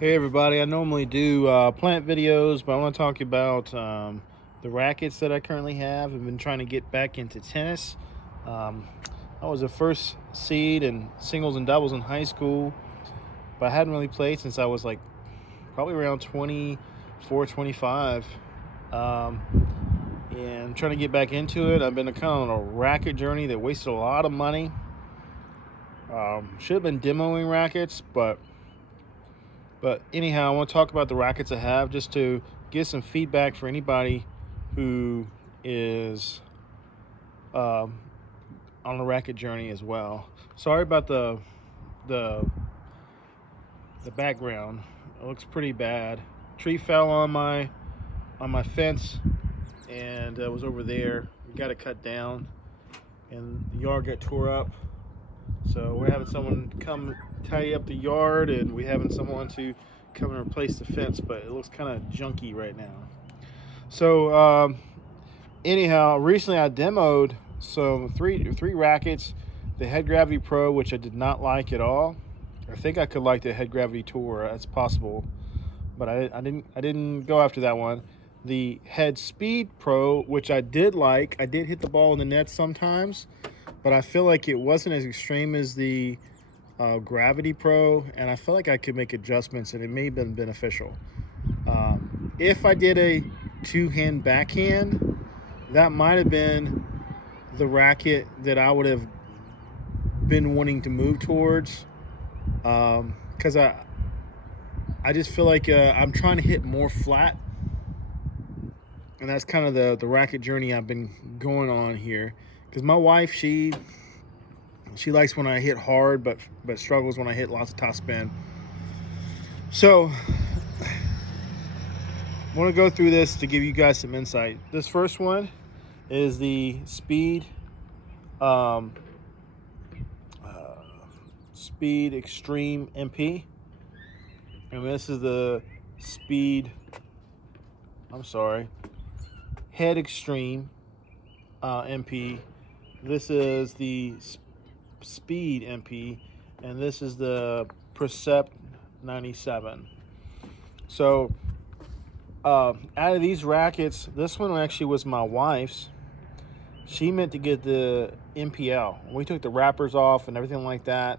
Hey everybody, I normally do plant videos, but I want to talk about the rackets that I currently have. I've been trying to get back into tennis. Um, I was a first seed in singles and doubles in high school, but I hadn't really played since I was like probably around 24, 25. Um, and I'm trying to get back into it. I've been kind of on a racket journey that wasted a lot of money. Should have been demoing rackets, but anyhow, I want to talk about the rackets I have just to get some feedback for anybody who is um, on a racket journey as well. Sorry about the the background. It looks pretty bad. Tree fell on my fence, and it was over there. We got it cut down, and the yard got tore up. So we're having someone come tidy up the yard, and we're having someone to come and replace the fence. But it looks kind of junky right now. So anyhow, recently I demoed some three rackets, the Head Gravity Pro, which I did not like at all. I think I could like the Head Gravity Tour. That's possible, but I didn't go after that one. The Head Speed Pro, which I did like. I did hit the ball in the net sometimes, but I feel like it wasn't as extreme as the Gravity Pro, and I feel like I could make adjustments, and it may have been beneficial. If I did a two-hand backhand, that might have been the racket that I would have been wanting to move towards, because I just feel like I'm trying to hit more flat, and that's kind of the racket journey I've been going on here. Because my wife, she likes when I hit hard, but struggles when I hit lots of topspin. So I want to go through this to give you guys some insight. This first one is the um, Speed Extreme MP, and this is the Speed. I'm sorry, Head Extreme MP. This is the Speed MP, and this is the Percept 97. So out of these rackets, this one actually was my wife's. She meant to get the MPL. We took the wrappers off and everything like that,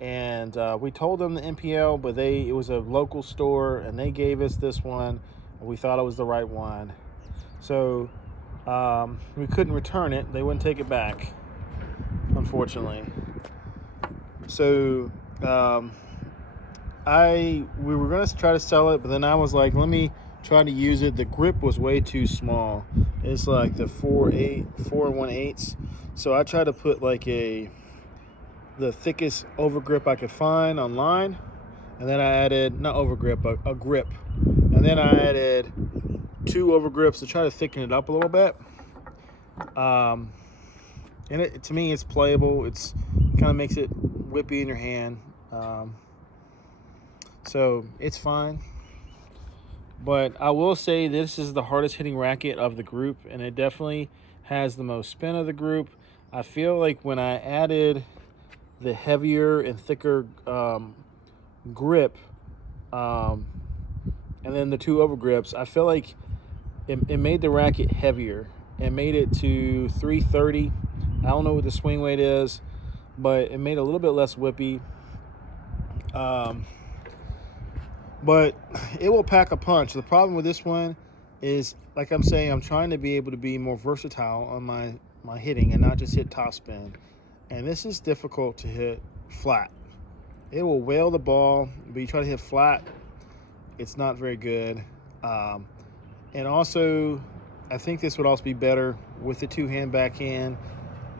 and we told them the MPL, but it was a local store, and they gave us this one, and we thought it was the right one. So we couldn't return it. They wouldn't take it back, unfortunately. So we were gonna try to sell it, but then I was like, let me try to use it. The grip was way too small. It's like the 4 1/8. So I tried to put like the thickest overgrip I could find online, and then I added not overgrip, but a grip, and then I added 2 overgrips to try to thicken it up a little bit. And to me, it's playable. It's kind of makes it whippy in your hand. So it's fine. But I will say this is the hardest hitting racket of the group, and it definitely has the most spin of the group. I feel like when I added the heavier and thicker grip, and then the 2 overgrips, I feel like it made the racket heavier. It made it to 330. I don't know what the swing weight is, but it made it a little bit less whippy. But it will pack a punch. The problem with this one is, like I'm saying, I'm trying to be able to be more versatile on my hitting and not just hit topspin. And this is difficult to hit flat. It will whale the ball, but you try to hit flat, it's not very good. And also, I think this would also be better with the 2-hand backhand.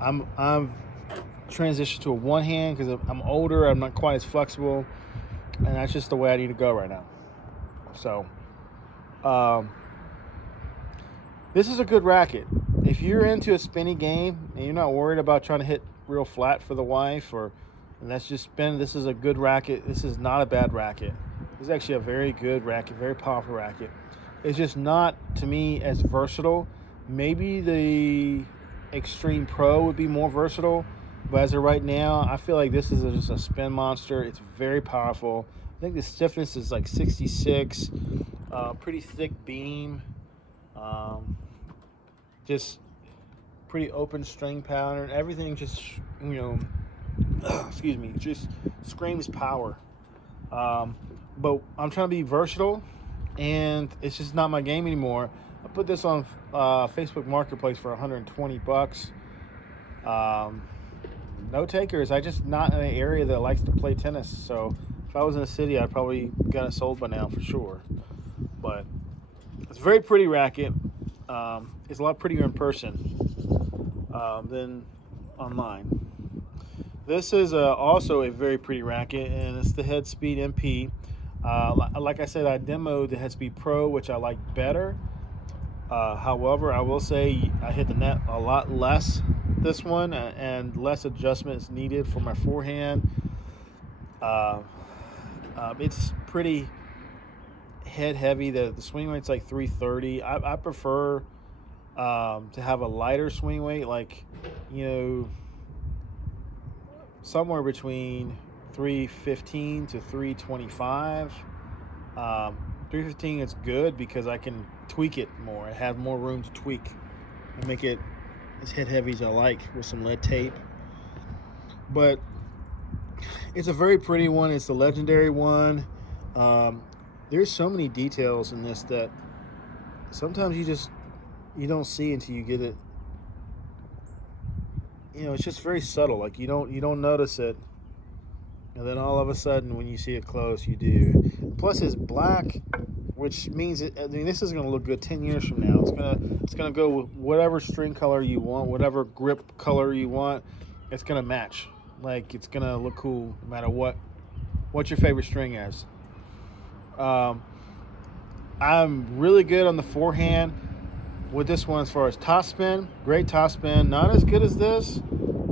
I'm transitioned to a 1-hand because I'm older. I'm not quite as flexible, and that's just the way I need to go right now. So this is a good racket. If you're into a spinny game and you're not worried about trying to hit real flat for the wife, and that's just spin, this is a good racket. This is not a bad racket. This is actually a very good racket, very powerful racket. It's just not, to me, as versatile. Maybe the Extreme Pro would be more versatile, but as of right now, I feel like this is just a spin monster. It's very powerful, I think the stiffness is like 66. Pretty thick beam. Um, just pretty open string pattern. Everything just, you know, excuse me, just screams power. Um, but I'm trying to be versatile, and it's just not my game anymore. I put this on Facebook Marketplace for 120 bucks. Um, no takers. I just not in an area that likes to play tennis. So if I was in a city, I'd probably got it sold by now for sure. But it's a very pretty racket. It's a lot prettier in person than online. This is also a very pretty racket, and it's the Headspeed MP. Like I said, I demoed the Headspeed Pro, which I like better. However, I will say I hit the net a lot less this one, and less adjustment is needed for my forehand. It's pretty head heavy. The swing weight's like 330. I prefer to have a lighter swing weight, like, you know, somewhere between 315 to 325. 315 is good because I can tweak it more. I have more room to tweak and make it as head heavy as I like with some lead tape. But it's a very pretty one. It's the legendary one. There's so many details in this that sometimes you don't see until you get it. You know, it's just very subtle. Like you don't notice it, and then all of a sudden, when you see it close, you do. Plus, it's black, which means this is going to look good 10 years from now. It's gonna go with whatever string color you want, whatever grip color you want. It's gonna match. Like, it's gonna look cool no matter what your favorite string is. I'm really good on the forehand with this one as far as topspin. Great topspin. Not as good as this,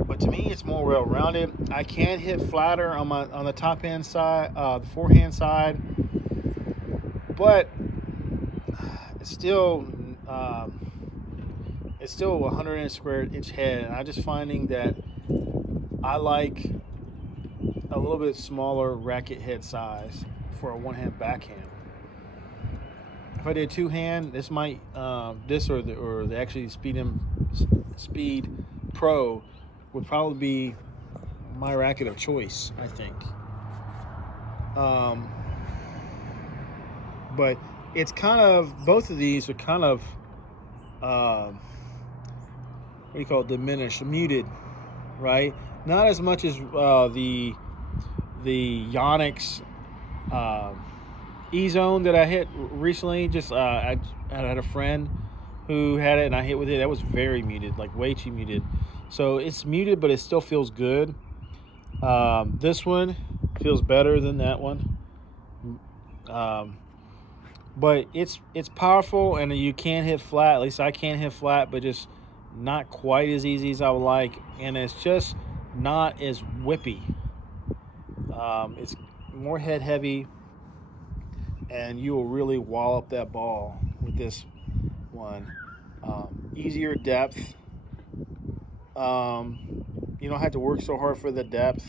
but to me it's more well-rounded. I can hit flatter on the top hand side, the forehand side, but it's still 100 square inch head, and I'm just finding that I like a little bit smaller racket head size for a one-hand backhand. If I did two-hand, this might this or the actually Speed Pro would probably be my racket of choice, I think. But it's kind of, both of these are kind of what do you call it, diminished, muted, right? Not as much as the Yonex E-Zone that I hit recently. Just I had a friend who had it, and I hit with it. That was very muted, like way too muted. So it's muted, but it still feels good. This one feels better than that one. But it's powerful, and you can hit flat. At least I can hit flat, but just not quite as easy as I would like, and it's just not as whippy. It's more head heavy, and you will really wallop that ball with this one. Easier depth. You don't have to work so hard for the depth.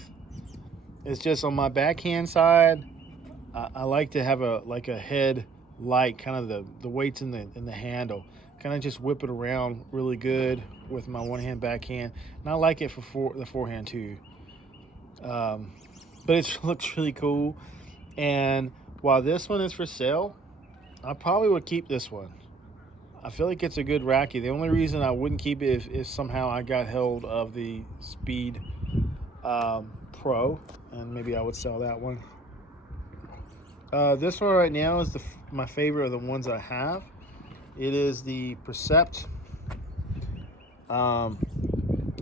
It's just on my backhand side, I like to have a head light, kind of the weights in the handle. Kind of just whip it around really good with my one hand backhand, and I like it for the forehand too. But it looks really cool. And while this one is for sale, I probably would keep this one. I feel like it's a good racket. The only reason I wouldn't keep it if somehow I got hold of the Speed Pro, and maybe I would sell that one. This one right now is my favorite of the ones I have. It is the Percept. It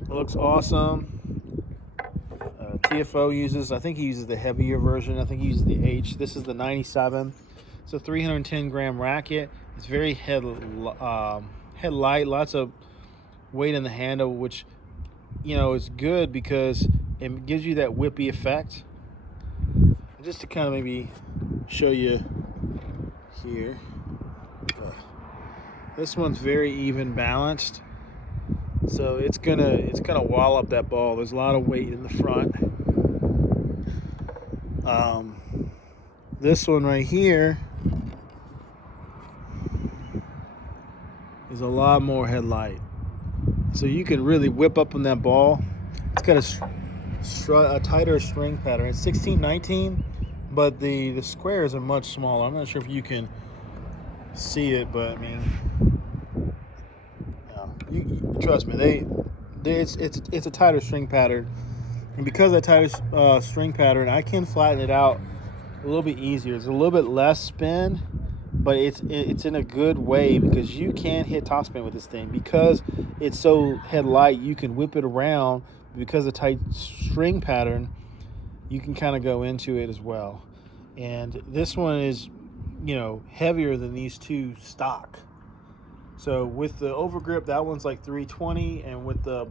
looks awesome. TFO uses, I think he uses the heavier version. I think he uses the H. This is the 97. It's a 310 gram racket. It's very head light, lots of weight in the handle, which, you know, is good because it gives you that whippy effect. Just to kind of maybe show you here. This one's very even balanced, so it's gonna wall up that ball. There's a lot of weight in the front. This one right here is a lot more headlight. So you can really whip up on that ball. It's got a tighter string pattern. It's 16-19, but the squares are much smaller. I'm not sure if you can see it, but I mean, no, you trust me. It's a tighter string pattern, and because of that tighter string pattern, I can flatten it out a little bit easier. It's a little bit less spin, but it's in a good way because you can hit topspin with this thing because it's so headlight. You can whip it around because of the tight string pattern. You can kind of go into it as well, and this one is, heavier than these two stock. So with the overgrip, that one's like 320, and with the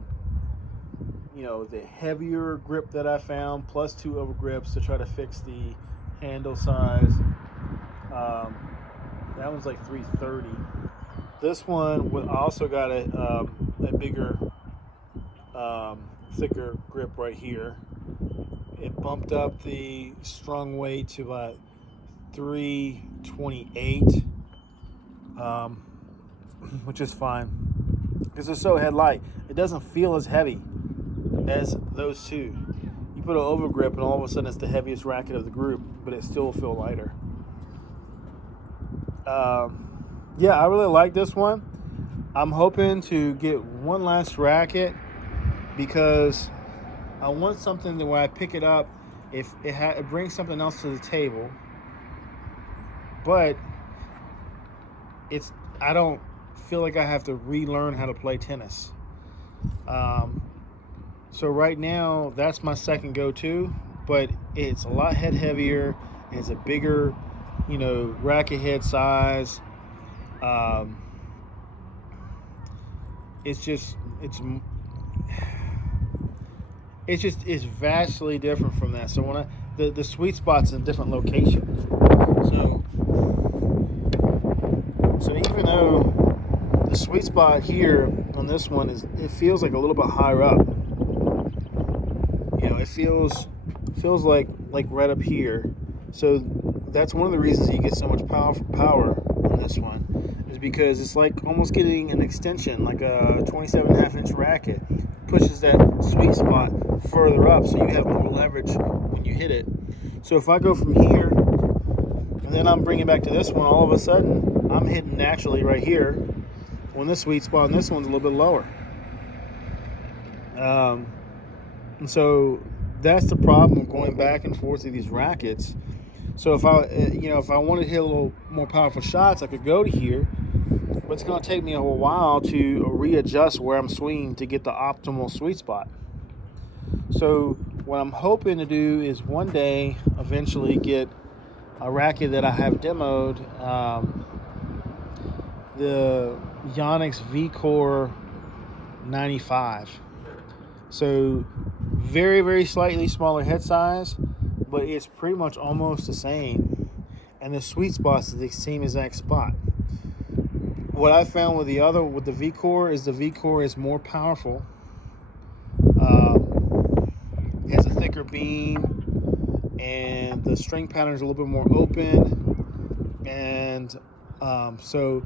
the heavier grip that I found, plus 2 overgrips to try to fix the handle size, that one's like 330. This one also got a bigger, thicker grip right here. It bumped up the strung weight to about 328, which is fine because it's so headlight. It doesn't feel as heavy as those two. You put an overgrip and all of a sudden it's the heaviest racket of the group, but it still will feel lighter. Yeah, I really like this one. I'm hoping to get one last racket because I want something that when I pick it up, if it brings something else to the table, but I don't feel like I have to relearn how to play tennis. So right now, that's my second go-to, but it's a lot heavier. It's a bigger, racket head size. It's vastly different from that. So when the sweet spot's in a different location. So even though the sweet spot here on this one it feels like a little bit higher up. It feels like right up here. So that's one of the reasons you get so much power on this one, is because it's like almost getting an extension, like a 27.5-inch racket pushes that sweet spot further up, so you have more leverage when you hit it. So if I go from here and then I'm bringing it back to this one, all of a sudden I'm hitting naturally right here when the sweet spot on this one's a little bit lower. And so that's the problem of going back and forth to these rackets. So if I want to hit a little more powerful shots, I could go to here, but it's going to take me a while to readjust where I'm swinging to get the optimal sweet spot. So what I'm hoping to do is one day eventually get a racket that I have demoed, the Yonex Vcore 95. So very, very slightly smaller head size, but it's pretty much almost the same, and the sweet spot's the same exact spot. What I found with the Vcore is more powerful. It has a thicker beam, and the string pattern is a little bit more open, and so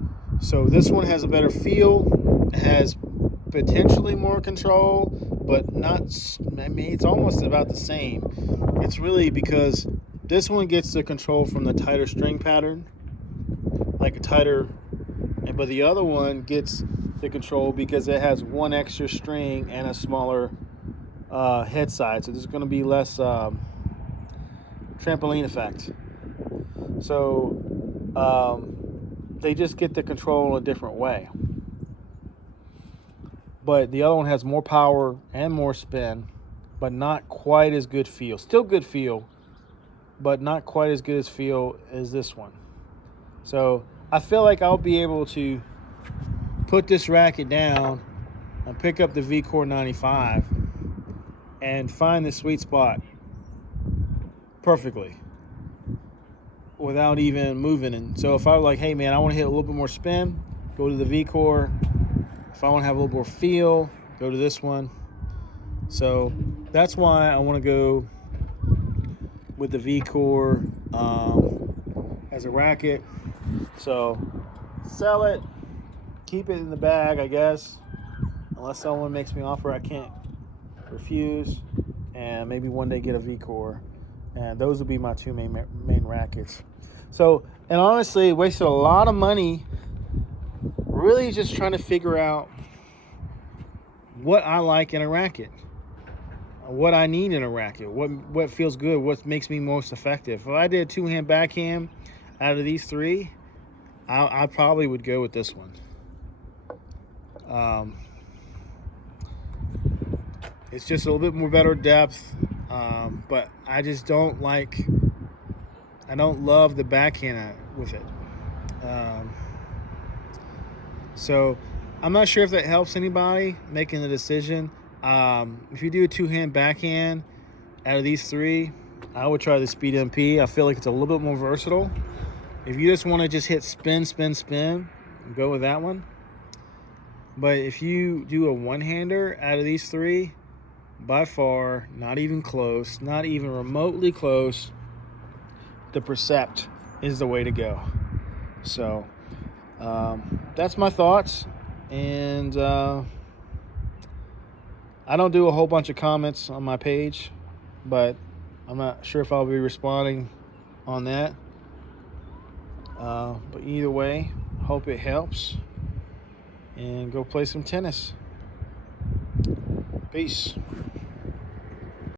this one has a better feel. It has potentially more control, but not. I mean, it's almost about the same. It's really because this one gets the control from the tighter string pattern, like a tighter, but the other one gets the control because it has one extra string and a smaller head side. So there's going to be less trampoline effect. So they just get the control in a different way. But the other one has more power and more spin, but not quite as good feel. Still good feel, but not quite as good as feel as this one. So I feel like I'll be able to put this racket down and pick up the Vcore 95 and find the sweet spot perfectly without even moving. And so if I was like, hey man, I want to hit a little bit more spin, go to the Vcore. If I want to have a little more feel, go to this one. So that's why I want to go with the Vcore as a racket. So sell it, keep it in the bag, I guess, unless someone makes me an offer I can't refuse, and maybe one day get a Vcore. And those would be my two main rackets. So, and honestly, wasted a lot of money really just trying to figure out what I like in a racket, what I need in a racket, what feels good, what makes me most effective. If I did a two-hand backhand out of these three, I probably would go with this one. It's just a little bit more better depth, but I just don't love the backhand with it. So I'm not sure if that helps anybody making the decision. If you do a two-hand backhand out of these three, I would try the Speed MP. I feel like it's a little bit more versatile. If you just want to just hit spin, spin, spin, go with that one. But if you do a one-hander out of these three, by far, not even close, not even remotely close, the Percept is the way to go. So that's my thoughts. And I don't do a whole bunch of comments on my page, but I'm not sure if I'll be responding on that. But either way, hope it helps. And go play some tennis. Peace.